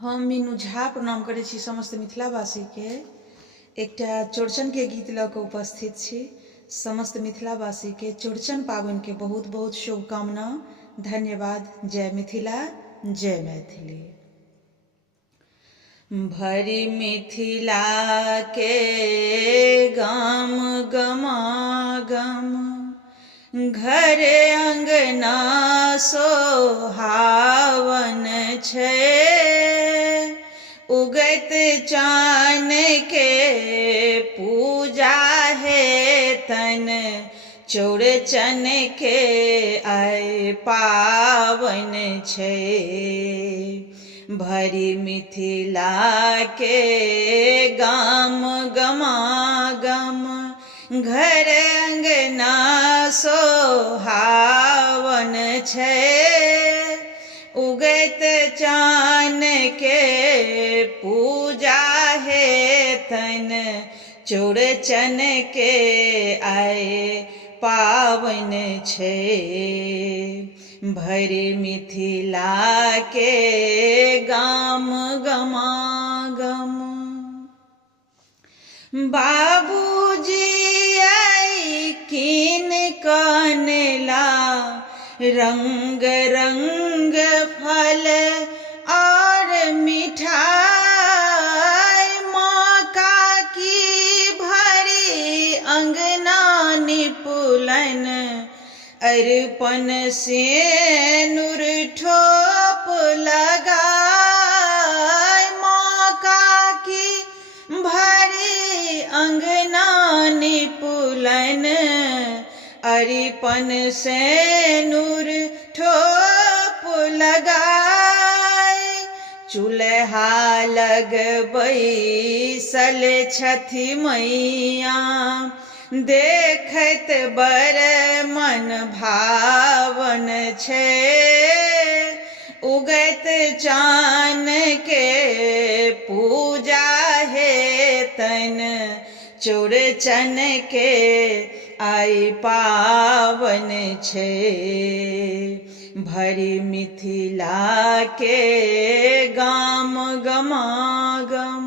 हम मीनू झा प्रणाम करै छी समस्त मिथिलावासी के। एकटा चौड़चन के गीत लऽ कऽ उपस्थित छी। समस्त मिथिलावासी के चौड़चन पाबनि के बहुत बहुत शुभकामना। धन्यवाद। जय मिथिला, जय मैथिली। भरी मिथिला के गाम गमागम, घर अंगना सोहावन छै। उगत चान के पूजा है तन, चौड़चन के आय पावन छै। भरी मिथिला के गाम गमागम, घर अंगना सोहावन छै। उगत चान के पूजा है तन, चौड़चन के आय पावन छै। भरी मिथिला के गाम गमागम। बाबूजी आई कीन कनला, रंग रंग फल और मिठाई। माँ काकी भरी अंगना निपुलन, अरिपन सिंदूर ठोप लगाय। माँ काकी भरी अंगना निपुलन, अरिपन सिंदूर ठोप लगाय। चूल्हा लग बैसल छथि मैया, देखत बड़ मन भावन छै। उगत चान के पूजा है तन, चौड़चन के आय पावन छै। भरी मिथिला के गाम गमागम।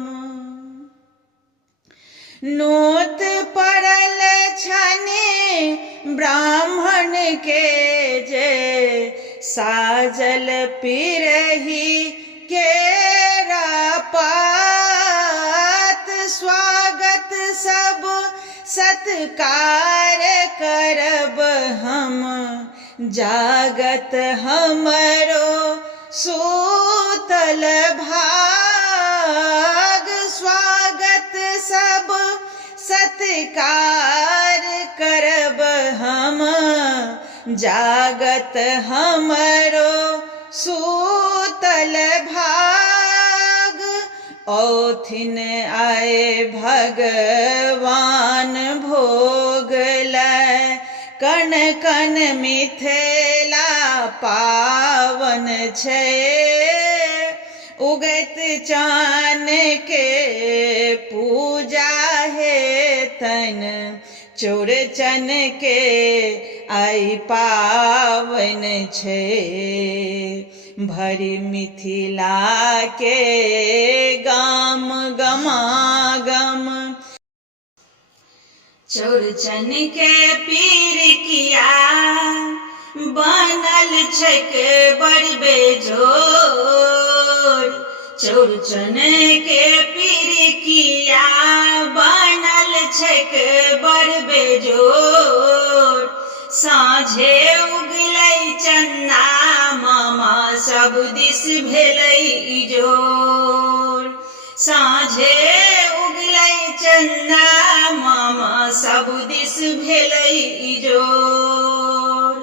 नोत पड़ल छनि ब्राह्मण के जे, साजल पिरही केरा पात। स्वागत सब सत्कार करब हम, जागत हमरो सूतल भाग। स्वागत सब सत्कार करब हम, जागत हमरो सूतल भाग। औथिन आए भगवान भोग लै, कण कण मिथिला पावन छै। उगत चान के पूजा है तन, चौड़चन के आय पावन छै। भरी मिथिला के गाम गमागम। चौड़चन के पीरकिया बनल छैक बड़ बेजोर। चौड़चन के पीरकिया बनल छैक बड़ बेजोर। साँझे उगलै चन्दा मामा, सब दिस भेलै इजोर। साँझे उगलै चन्दा मामा, सब दिस भेलै इजोर।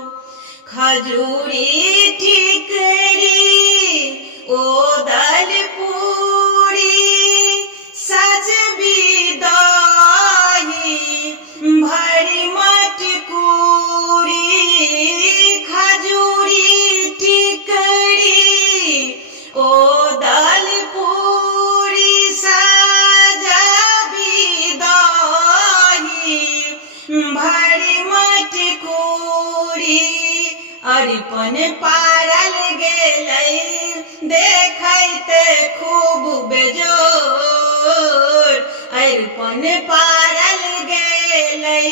खजूरी ठिकरी ओदल पूरी, सजबी दही भरी मटकूरी। खजूरी ठिकरी ओदल पूरी, सजबी दही भरी मटकूरी। अरिपन पारल गे देखैते खूब बेजोर अरिपन पारल गेलै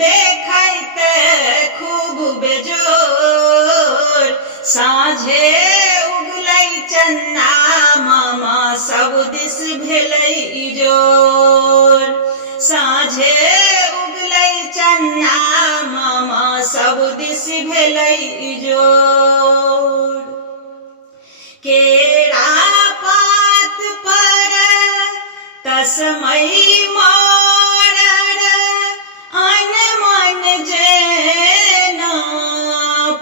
देखैते खूब बेजोर साँझे उगलै चन्ना मामा सब दिस भेलै इजोर साँझे उगलै चन्ना मामा सब दिस भेलै इजोर केरा पात पर तस्मै मोरर अनमन जेना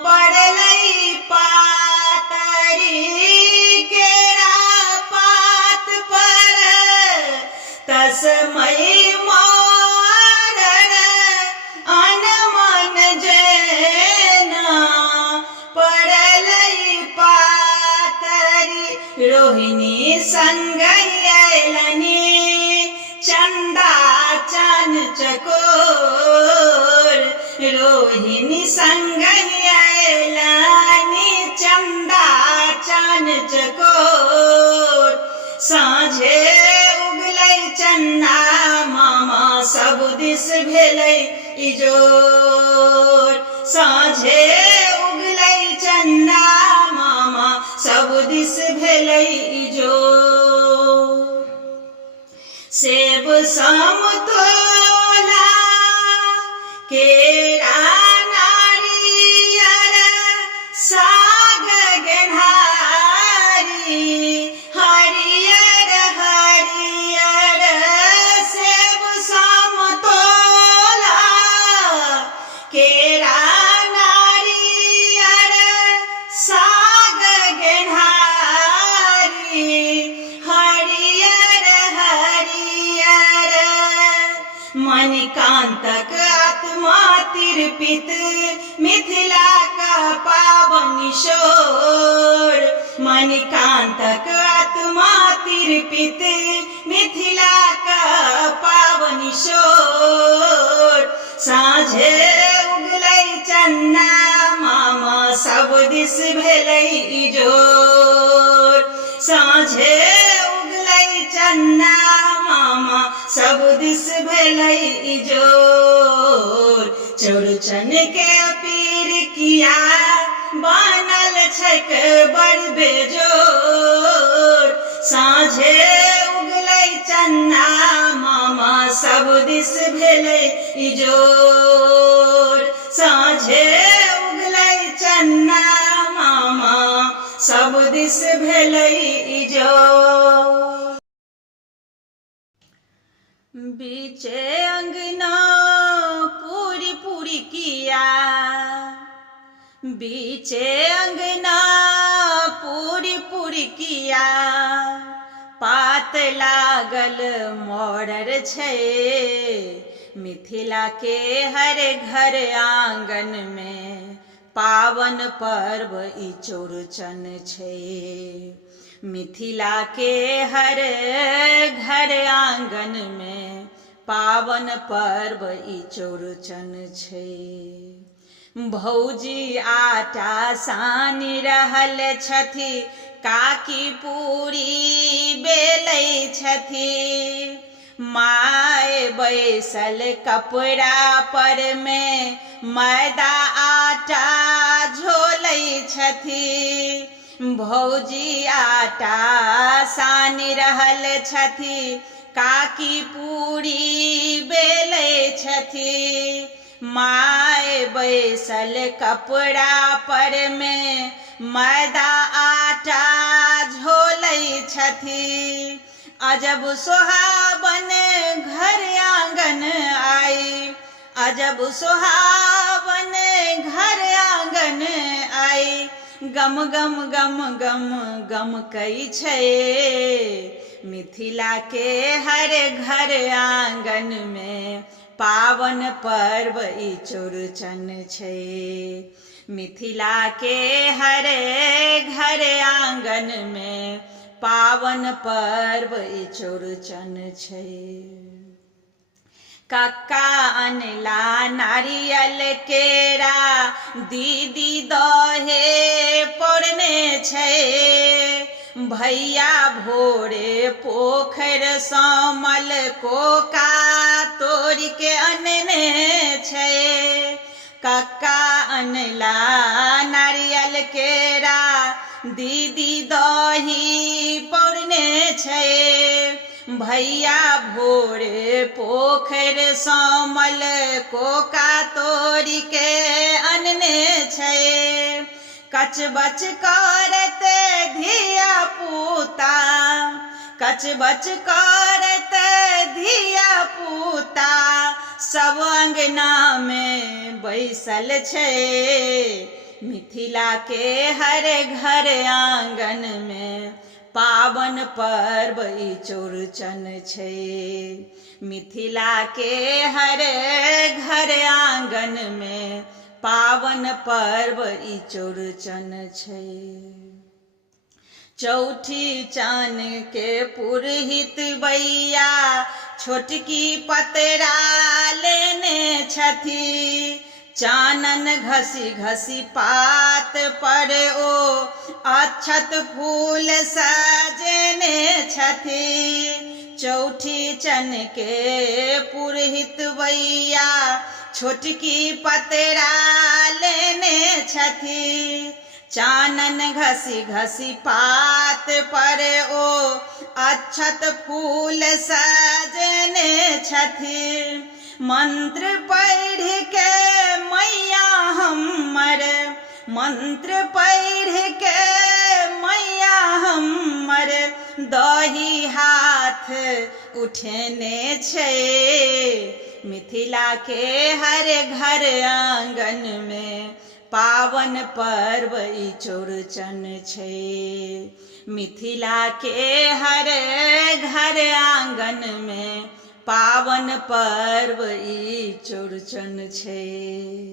पड़लै पातरी केरा पात पर तस्मै मोरर अनमन जेना पड़लै पातरी रोहिणी संग अयलनि चंदा चान चकोर रोहिणी संग अयलनि चंदा चान चकोर साँझे उगलै चन्ना मामा सब दिस भेलै इजोर साँझे उगलै चन्ना मामा सब दिस भेलै इजोर सेब समतोला केरा नारियर साग गेन्हारी हरियर हरियर सेब समतोला केरा नारियर साग गेन्हारी हरियर हरियर मणिकांतक आत्मा तिरपित मिथिला का पावन शोर मणिकांतक आत्मा तिरपित मिथिला का पावन शोर साँझे उगलै चन्ना मामा सब दिस भेलै इजोर साँझे उगलै चन्ना मामा सब दिस भेलै इजोर चौड़चन के पीर किया बनल छैक बड़ बेजोर साँझे उगलै चन्ना मामा सब दिस भेलै इजोर साँझे उगलै चन्ना मामा सब दिस भेलै इजोर बीचे अंगना पूरी पूरी किया बीचे अंगना पूरी पूरी किया पात लागल मोरर छै मिथिला के हर घर आंगन में पावन पर्व ई चौड़चन छै मिथिला के हर घर आंगन में पावन पर्व ई चौड़चन छै भौजी आटा सानि रहल छथि काकी पूरी बेलै छथि माय बैसल कपड़ा पर में मैदा आटा झोलै छथि भौजी आटा सानि रहल छथि काकी पूरी बेलै छथि माय बैसल कपड़ा पर में मैदा आटा झोलै छथि अजब सोहाबन घर आंगन आई अजब सोहाबन घर आंगन आई गम गम गम गम गम कई छै मिथिला के हर घर आंगन में पावन पर्व ई चौड़चन छै मिथिला के हर घर आंगन में पावन पर्व ई चौड़चन छै कक्का अनला नारियल केरा दीदी दहे पड़ने छै भैया भोरे पोखर सामल कोका तोड़ के अनने छै। कक्का अनला नारियल केरा दीदी दही पौरने छै। भैया भोरे पोखर सामल कोका तोड़ के अनने छै। कचबच करत धिया पुता, कचबच करत धिया पुता सब अंगना में बैसल छै। मिथिला के हर घर आंगन में पावन पर्व ई चौड़चन छै। मिथिला के हर घर आंगन में पावन पर्व ई चौड़चन छै। चौठी चान के पुरहित बैया छोटकी पतरा लेने छथि। चानन घसी घसी पात पर ओ अक्षत फूल सजेने छथि। चौठी चन के पुरहित बैया छोटकी पतरा लेने छथि। चानन घसी घसी पात पर ओ अक्षत फूल सजने छथि। मंत्र पढ़ के मैया हमर, मंत्र पढ़ के मैया हमर दही हाथ उठेने छै। मिथिला के हर घर आंगन में पावन पर्व ई चौड़चन छै। मिथिला के हर घर आंगन में पावन पर्व ई चौड़चन छै।